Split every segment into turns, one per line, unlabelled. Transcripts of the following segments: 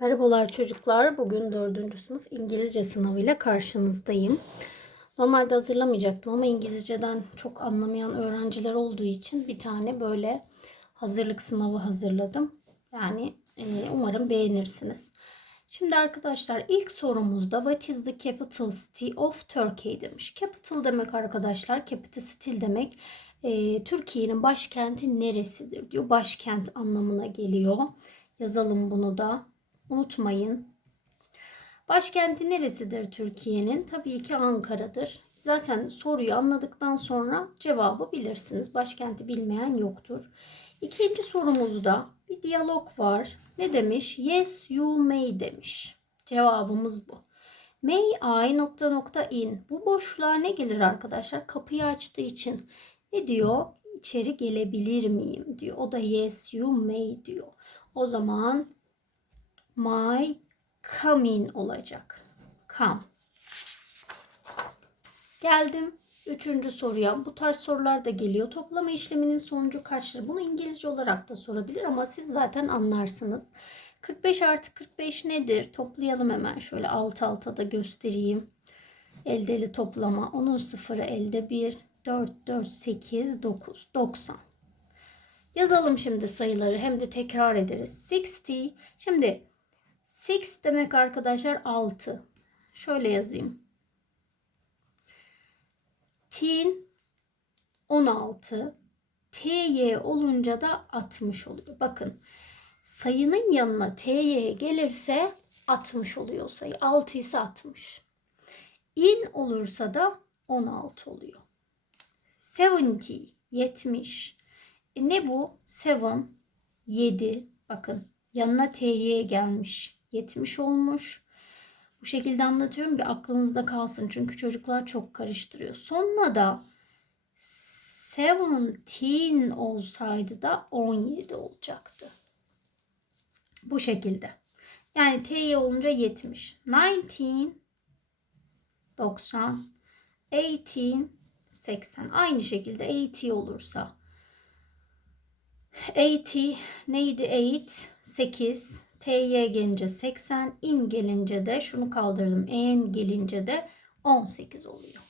Merhabalar çocuklar. Bugün 4. sınıf İngilizce sınavıyla karşınızdayım. Normalde hazırlamayacaktım ama İngilizceden çok anlamayan öğrenciler olduğu için bir tane böyle hazırlık sınavı hazırladım. Yani e, umarım beğenirsiniz. Şimdi arkadaşlar ilk sorumuzda What is the capital city of Turkey demiş. Capital demek arkadaşlar, capital city demek e, Türkiye'nin başkenti neresidir diyor. Başkent anlamına geliyor. Yazalım bunu da. Unutmayın. Başkenti neresidir Türkiye'nin? Tabii ki Ankara'dır. Zaten soruyu anladıktan sonra cevabı bilirsiniz. Başkenti bilmeyen yoktur. İkinci sorumuzda bir diyalog var. Ne demiş? Yes you may demiş. Cevabımız bu. May I nokta nokta in. Bu boşluğa ne gelir arkadaşlar? Kapıyı açtığı için ne diyor? İçeri gelebilir miyim diyor. O da yes you may diyor. O zaman my coming olacak. Come. Geldim. Üçüncü soruya. Bu tarz sorular da geliyor. Toplama işleminin sonucu kaçtır? Bunu İngilizce olarak da sorabilir ama siz zaten anlarsınız. 45 artı 45 nedir? Toplayalım hemen şöyle alt alta da göstereyim. Eldeli toplama. Onun sıfırı elde 1, 4, 4, 8, 9, 90. Yazalım şimdi sayıları hem de tekrar ederiz. 60. Şimdi 6 demek arkadaşlar 6. Şöyle yazayım. Teen 16. TY olunca da 60 oluyor. Bakın sayının yanına TY gelirse 60 oluyor sayı. 6 ise 60. In olursa da 16 oluyor. 70 70. E ne bu? 7 7. Bakın yanına TY gelmiş. 70 olmuş. Bu şekilde anlatıyorum ki aklınızda kalsın. Çünkü çocuklar çok karıştırıyor. Sonuna da 17 olsaydı da 17 olacaktı. Bu şekilde. Yani TY olunca 70. 19 90 18 80. Aynı şekilde 80 olursa 80 neydi 8 8 T'ye gelince 80, in gelince de şunu kaldırdım. En gelince de 18 oluyor.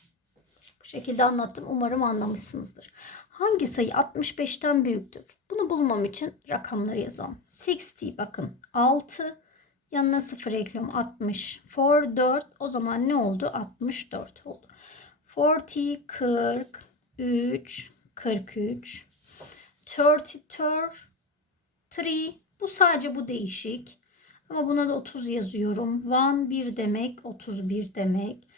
Bu şekilde anlattım. Umarım anlamışsınızdır. Hangi sayı 65'ten büyüktür? Bunu bulmam için rakamları yazalım. 60 bakın 6 yanına 0 ekliyorum 60. 4 4 o zaman ne oldu? 64 oldu. 40 43 43 33 3 bu sadece bu değişik. Ama buna da 30 yazıyorum. 1 1 demek 31 demek.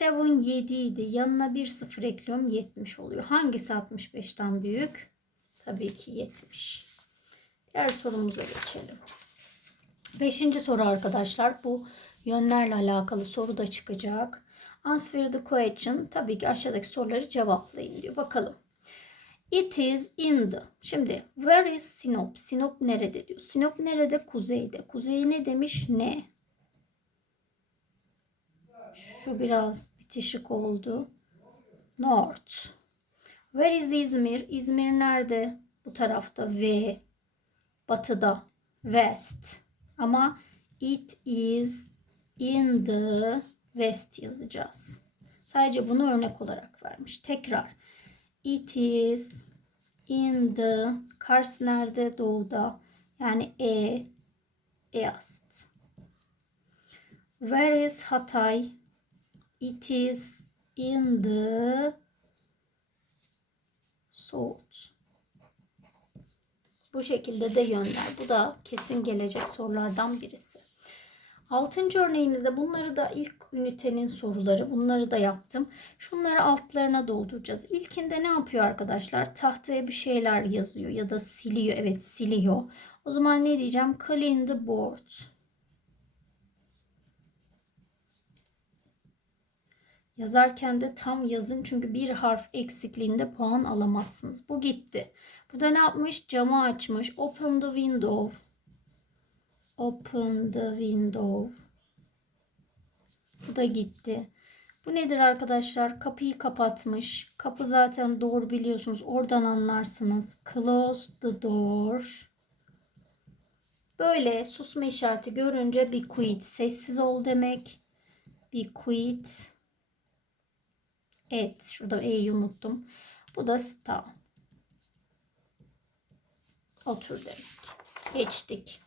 7 7 idi. Yanına bir sıfır ekliyorum 70 oluyor. Hangisi 65'ten büyük? Tabii ki 70. Diğer sorumuza geçelim. Beşinci soru arkadaşlar. Bu yönlerle alakalı soru da çıkacak. Answer the question. Tabii ki aşağıdaki soruları cevaplayın diyor. Bakalım. It is in the. Şimdi where is Sinop? Sinop nerede diyor. Sinop nerede? Kuzeyde. Kuzey ne demiş? Ne? Şu biraz bitişik oldu. North. Where is İzmir? İzmir nerede? Bu tarafta V. Batıda. West. Ama it is in the west yazacağız. Sadece bunu örnek olarak vermiş. Tekrar. It is in the Kars nerede? Doğuda. Yani E. East. Where is Hatay? It is in the south. Bu şekilde de yönler. Bu da kesin gelecek sorulardan birisi. Altıncı örneğimizde bunları da ilk ünitenin soruları. Bunları da yaptım. Şunları altlarına dolduracağız. İlkinde ne yapıyor arkadaşlar? Tahtaya bir şeyler yazıyor ya da siliyor. Evet siliyor. O zaman ne diyeceğim? Clean the board. Yazarken de tam yazın çünkü bir harf eksikliğinde puan alamazsınız. Bu gitti. Burada ne yapmış? Camı açmış. Open the window. Open the window. Bu da gitti. Bu nedir arkadaşlar? Kapıyı kapatmış. Kapı zaten doğru biliyorsunuz. Oradan anlarsınız. Close the door. Böyle susma işareti görünce bir quit sessiz ol demek. Bir quit. Evet şurada E'yi unuttum. Bu da sta. Otur demek. Geçtik.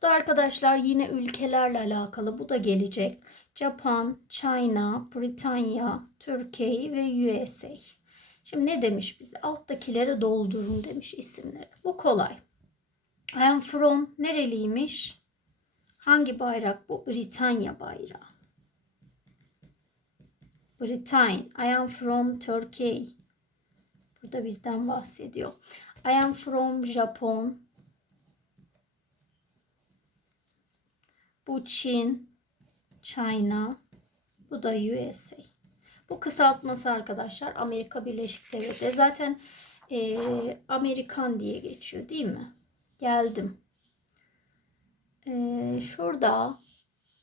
Bu da arkadaşlar yine ülkelerle alakalı. Bu da gelecek. Japan, China, Britanya, Türkiye ve USA. Şimdi ne demiş bize? Alttakileri doldurun demiş isimleri. Bu kolay. I am from nereliymiş? Hangi bayrak bu? Britanya bayrağı. Britain. I am from Turkey. Burada bizden bahsediyor. I am from Japon. Bu Çin. China. Bu da USA. Bu kısaltması arkadaşlar Amerika Birleşik Devletleri. Zaten eee, Amerikan diye geçiyor değil mi? Geldim. Eee, şurada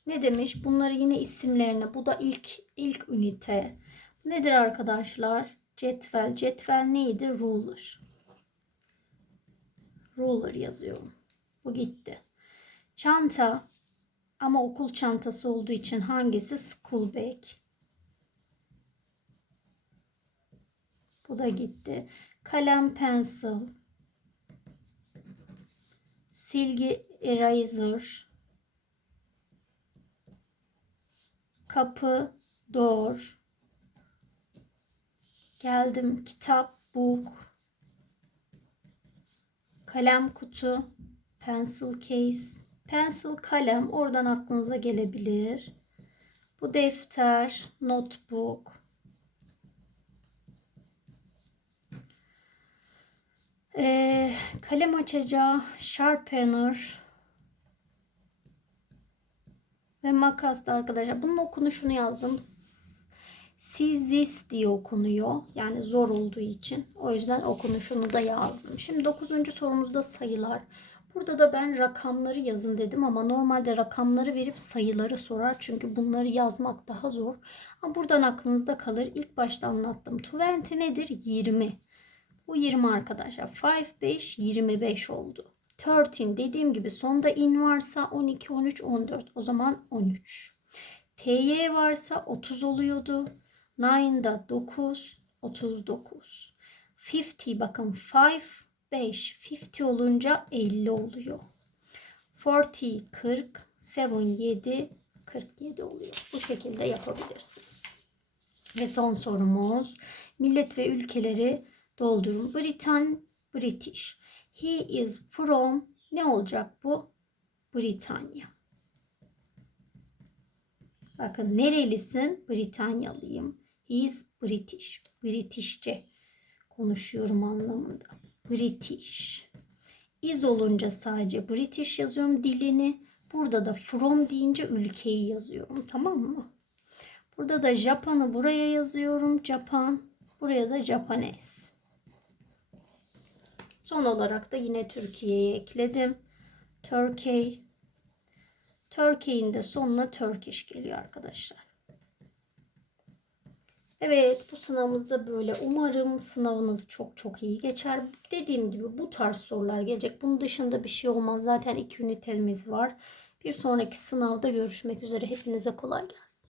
ne demiş? Bunları yine isimlerine. Bu da ilk ilk ünite. Nedir arkadaşlar? Cetvel. Cetvel neydi? Ruler. Ruler yazıyorum. Bu gitti. Çanta ama okul çantası olduğu için hangisi? School bag. Bu da gitti. Kalem, pencil. Silgi, eraser. Kapı, door. Geldim. Kitap, book. Kalem kutu, pencil case. Pencil kalem oradan aklınıza gelebilir. Bu defter, notebook. Ee, kalem açacağı, sharpener ve makas da arkadaşlar. Bunun okunuşunu yazdım. Sizis diye okunuyor. Yani zor olduğu için. O yüzden okunuşunu da yazdım. Şimdi 9. sorumuzda sayılar. Burada da ben rakamları yazın dedim ama normalde rakamları verip sayıları sorar. Çünkü bunları yazmak daha zor. Ama buradan aklınızda kalır. İlk başta anlattım. 20 nedir? 20. Bu 20 arkadaşlar. 5, 5, 25 oldu. 13 dediğim gibi sonda in varsa 12, 13, 14. O zaman 13. TY varsa 30 oluyordu. 9'da 9, 39. 50 bakın 5, 5. 50 olunca 50 oluyor. 40, 40. 7, 7, 47 oluyor. Bu şekilde yapabilirsiniz. Ve son sorumuz. Millet ve ülkeleri doldurun. Britan, British. He is from ne olacak bu? Britanya. Bakın nerelisin? Britanyalıyım. He is British. Britishçe konuşuyorum anlamında. British. Is olunca sadece British yazıyorum dilini. Burada da from deyince ülkeyi yazıyorum. Tamam mı? Burada da Japan'ı buraya yazıyorum. Japan. Buraya da Japanese. Son olarak da yine Türkiye'ye ekledim. Turkey. Turkey'in de sonuna Turkish geliyor arkadaşlar. Evet bu sınavımız da böyle. Umarım sınavınız çok çok iyi geçer. Dediğim gibi bu tarz sorular gelecek. Bunun dışında bir şey olmaz. Zaten iki ünitemiz var. Bir sonraki sınavda görüşmek üzere. Hepinize kolay gelsin.